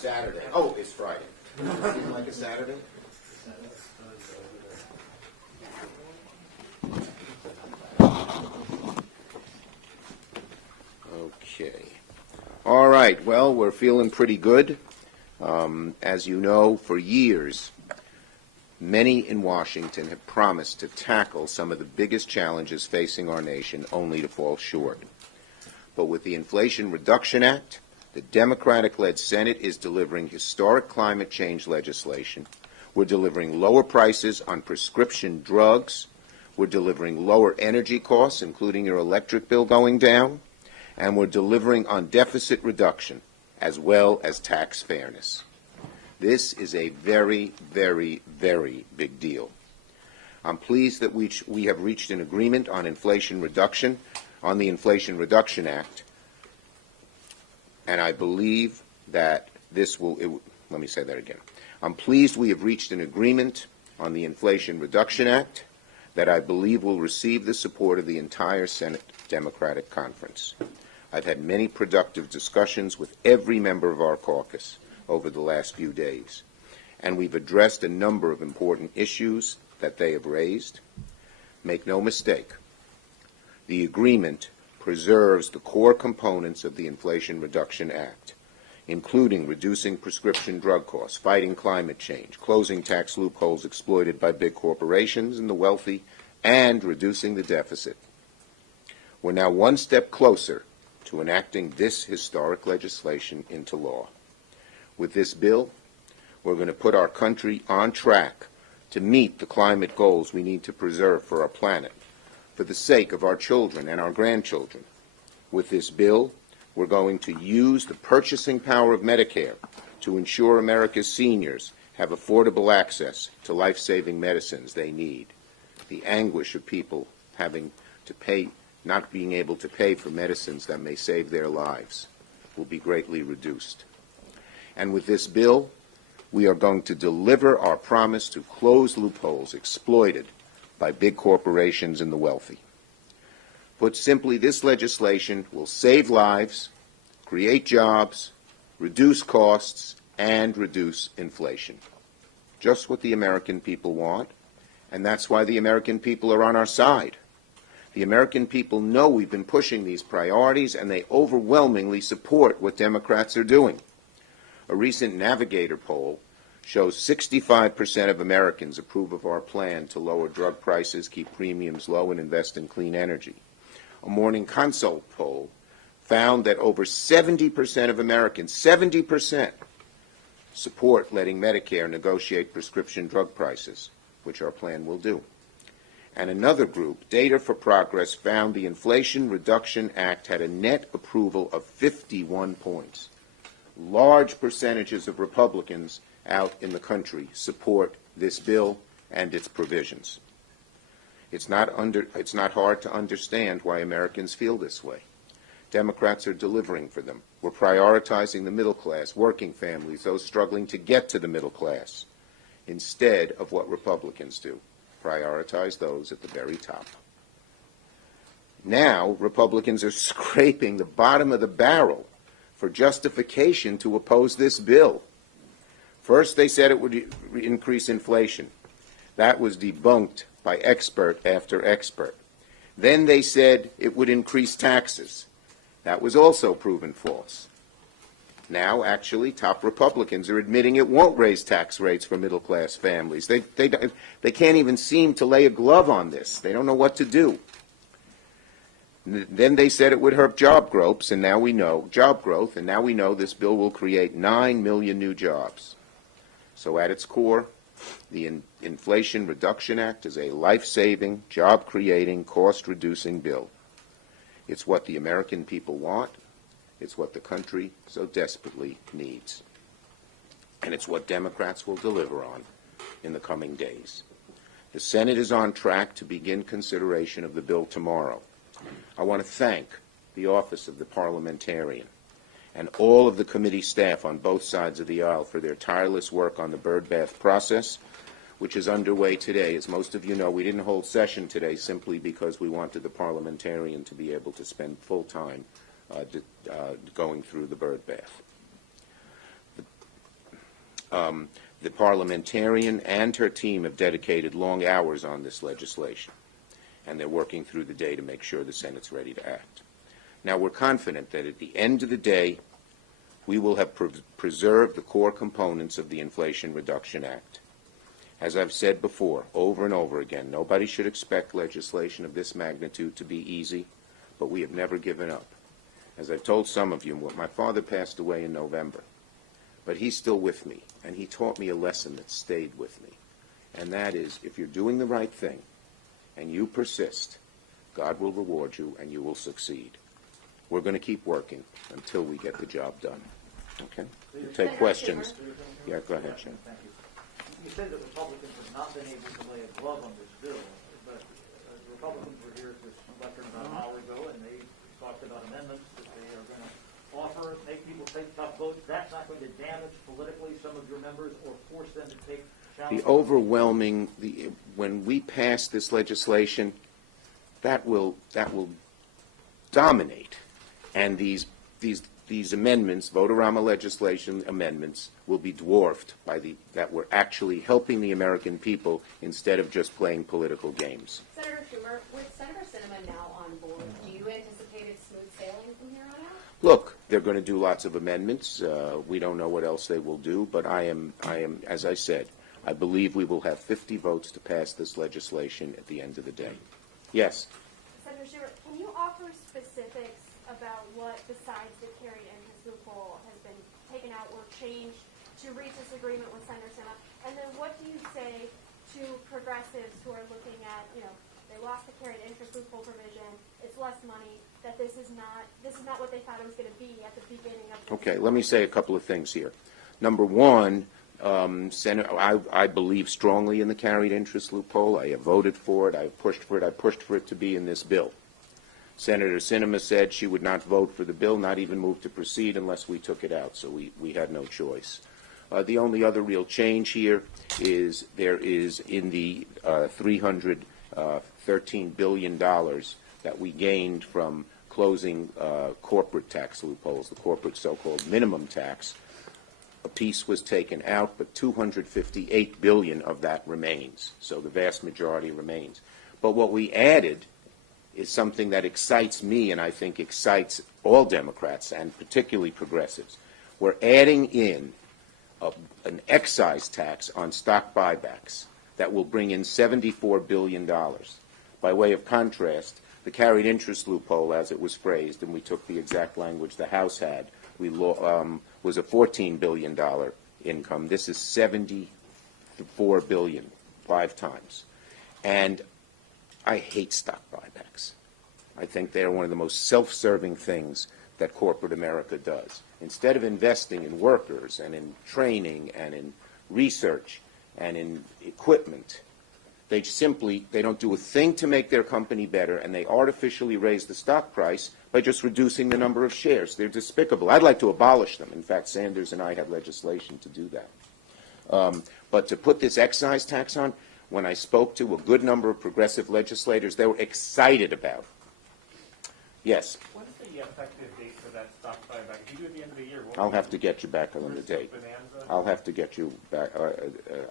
Saturday. Oh, it's Friday. Seem like a Saturday? Okay. All right. Well, we're feeling pretty good. As you know, for years, many in Washington have promised to tackle some of the biggest challenges facing our nation, only to fall short. But with the Inflation Reduction Act, the Democratic-led Senate is delivering historic climate change legislation. We're delivering lower prices on prescription drugs. We're delivering lower energy costs, including your electric bill going down. And we're delivering on deficit reduction, as well as tax fairness. This is a very, very, very big deal. I'm pleased that we have reached an agreement on inflation reduction, on the Inflation Reduction Act, and I believe that this will, let me say that again. I'm pleased we have reached an agreement on the Inflation Reduction Act that I believe will receive the support of the entire Senate Democratic Conference. I've had many productive discussions with every member of our caucus over the last few days, and we've addressed a number of important issues that they have raised. Make no mistake, the agreement preserves the core components of the Inflation Reduction Act, including reducing prescription drug costs, fighting climate change, closing tax loopholes exploited by big corporations and the wealthy, and reducing the deficit. We're now one step closer to enacting this historic legislation into law. With this bill, we're going to put our country on track to meet the climate goals we need to preserve for our planet, for the sake of our children and our grandchildren. With this bill, we're going to use the purchasing power of Medicare to ensure America's seniors have affordable access to life-saving medicines they need. The anguish of people having to pay, not being able to pay for medicines that may save their lives, will be greatly reduced. And with this bill, we are going to deliver our promise to close loopholes exploited by big corporations and the wealthy. Put simply, this legislation will save lives, create jobs, reduce costs, and reduce inflation. Just what the American people want, and that's why the American people are on our side. The American people know we've been pushing these priorities, and they overwhelmingly support what Democrats are doing. A recent Navigator poll shows 65% of Americans approve of our plan to lower drug prices, keep premiums low, and invest in clean energy. A Morning Consult poll found that over 70% of Americans, 70%, support letting Medicare negotiate prescription drug prices, which our plan will do. And another group, Data for Progress, found the Inflation Reduction Act had a net approval of 51 points. Large percentages of Republicans out in the country support this bill and its provisions. It's not hard to understand why Americans feel this way. Democrats are delivering for them. We're prioritizing the middle class, working families, those struggling to get to the middle class, instead of what Republicans do, prioritize those at the very top. Now, Republicans are scraping the bottom of the barrel for justification to oppose this bill. First, they said it would increase inflation. That was debunked by expert after expert. Then they said it would increase taxes. That was also proven false. Now, actually, top Republicans are admitting it won't raise tax rates for middle-class families. They can't even seem to lay a glove on this. They don't know what to do. Then they said it would hurt job growth, and now we know this bill will create 9 million new jobs. So at its core, the Inflation Reduction Act is a life-saving, job-creating, cost-reducing bill. It's what the American people want. It's what the country so desperately needs. And it's what Democrats will deliver on in the coming days. The Senate is on track to begin consideration of the bill tomorrow. I want to thank the Office of the Parliamentarian and all of the committee staff on both sides of the aisle for their tireless work on the birdbath process, which is underway today. As most of you know, we didn't hold session today simply because we wanted the parliamentarian to be able to spend full time going through the birdbath. The parliamentarian and her team have dedicated long hours on this legislation, and they're working through the day to make sure the Senate's ready to act. Now, we're confident that at the end of the day, we will have preserved the core components of the Inflation Reduction Act. As I've said before, over and over again, nobody should expect legislation of this magnitude to be easy, but we have never given up. As I've told some of you, my father passed away in November, but he's still with me, and he taught me a lesson that stayed with me, and that is, if you're doing the right thing and you persist, God will reward you and you will succeed. We're going to keep working until we get the job done. Okay? We'll take questions. Yeah, go ahead, Jim. Thank you. You said that Republicans have not been able to lay a glove on this bill, but the Republicans were here at this lectern about an hour ago, and they talked about amendments that they are going to offer, make people take tough votes. That's not going to damage politically some of your members or force them to take challenges. When we pass this legislation, that will dominate, and these amendments, Vote-A-Rama legislation amendments, will be dwarfed by that we're actually helping the American people instead of just playing political games. Senator Schumer, with Senator Sinema now on board, do you anticipate it smooth sailing from here on out? Look, they're going to do lots of amendments. We don't know what else they will do, but I am, as I said, I believe we will have 50 votes to pass this legislation at the end of the day. Yes. Senator Schumer, can you offer specifics about what, besides the carried interest loophole, has been taken out or changed to reach this agreement with Senator Sinema? And then what do you say to progressives who are looking at, they lost the carried interest loophole provision, it's less money, that this is not what they thought it was going to be at the beginning of this? Okay, let me say a couple of things here. Number one, I believe strongly in the carried interest loophole. I have voted for it. I pushed for it. I pushed for it to be in this bill. Senator Sinema said she would not vote for the bill, not even move to proceed unless we took it out, so we had no choice. The only other real change here is there is in the $313 billion that we gained from closing corporate tax loopholes, the corporate so-called minimum tax. A piece was taken out, but $258 billion of that remains, so the vast majority remains. But what we added is something that excites me and I think excites all Democrats and particularly progressives. We're adding in an excise tax on stock buybacks that will bring in $74 billion. By way of contrast, the carried interest loophole, as it was phrased, and we took the exact language the House had, was a $14 billion income. This is $74 billion, 5 times. And I hate stock buybacks. I think they are one of the most self-serving things that corporate America does. Instead of investing in workers and in training and in research and in equipment, they don't do a thing to make their company better, and they artificially raise the stock price by just reducing the number of shares. They're despicable. I'd like to abolish them. In fact, Sanders and I have legislation to do that. But to put this excise tax on, when I spoke to a good number of progressive legislators, they were excited about it. Yes? What is the effective date for that stock buyback? If you do it at the end of the year, I'll have to get you back on the date. Bonanza? I'll have to get you back.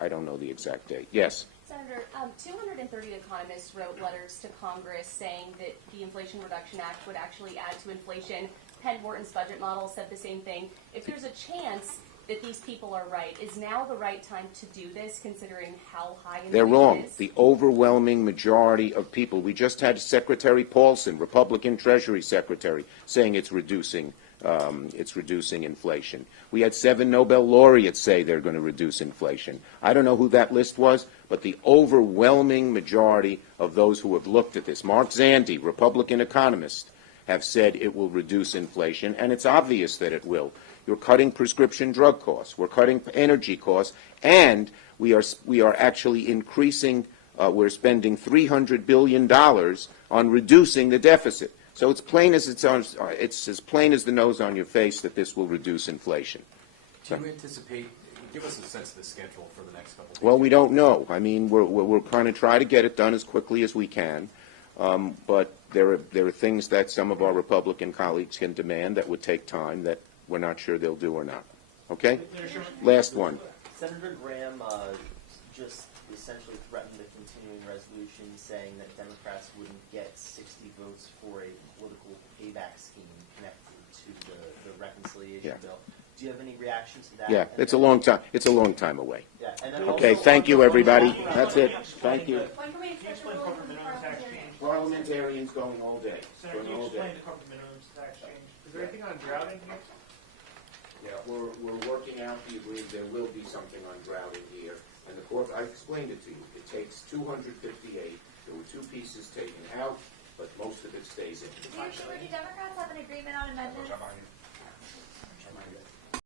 I don't know the exact date. Yes? Senator, 230 economists wrote letters to Congress saying that the Inflation Reduction Act would actually add to inflation. Penn Wharton's budget model said the same thing. If there's a chance that these people are right, is now the right time to do this, considering how high inflation is? They're wrong. The overwhelming majority of people. We just had Secretary Paulson, Republican Treasury Secretary, saying it's reducing inflation. We had 7 Nobel laureates say they're going to reduce inflation. I don't know who that list was, but the overwhelming majority of those who have looked at this, Mark Zandi, Republican economist, have said it will reduce inflation, and it's obvious that it will. You're cutting prescription drug costs. We're cutting energy costs, and we are actually increasing. We're spending $300 billion on reducing the deficit. So it's plain as it's as plain as the nose on your face that this will reduce inflation. Do you anticipate? Give us a sense of the schedule for the next couple of days. Well, we don't know. I mean, we're trying to try to get it done as quickly as we can, but there are things that some of our Republican colleagues can demand that would take time that we're not sure they'll do or not. Okay? Last one. Senator Graham just essentially threatened a continuing resolution saying that Democrats wouldn't get 60 votes for a political payback scheme connected to the reconciliation bill. Do you have any reaction to that? Yeah, it's a long time. It's a long time away. Yeah, and then Okay, also thank you, on the- everybody. That's it. Thank you. When can we expect a explain ruling corporate from the minimum tax parliamentarian? change? Parliamentarians going all day. Senator, can you explain the corporate minimum tax change? Is there anything on droughting here? Yeah, we're working out the agreement. There will be something on droughting here. And the court, I explained it to you. It takes 258. There were two pieces taken out, but most of it stays in. Do Democrats have an agreement on amendments?